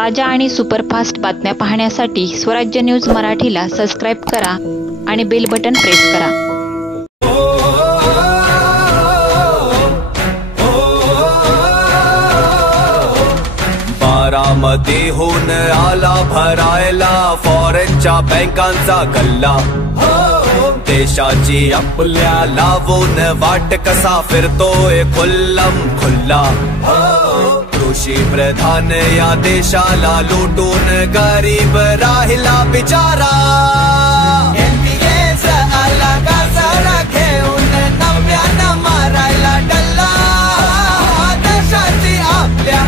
ताज्या आणि सुपरफास्ट बातम्या पाहण्यासाठी स्वराज्य न्यूज मराठीला सबस्क्राईब करा आणि बेल बटन प्रेस करा। बारामतीहून आला भरायला फॉरेनच्या बँकांचा गल्ला। देशाची आपल्या लावून वाट कसा फिरतोय खुल्लम खुल्ला। कृषी प्रधान या देशाला लुटून गरीब राहिला बिचारा। NPS आला कासारा घेऊन नव्यानं मारायला डल्ला। देशाची आपल्या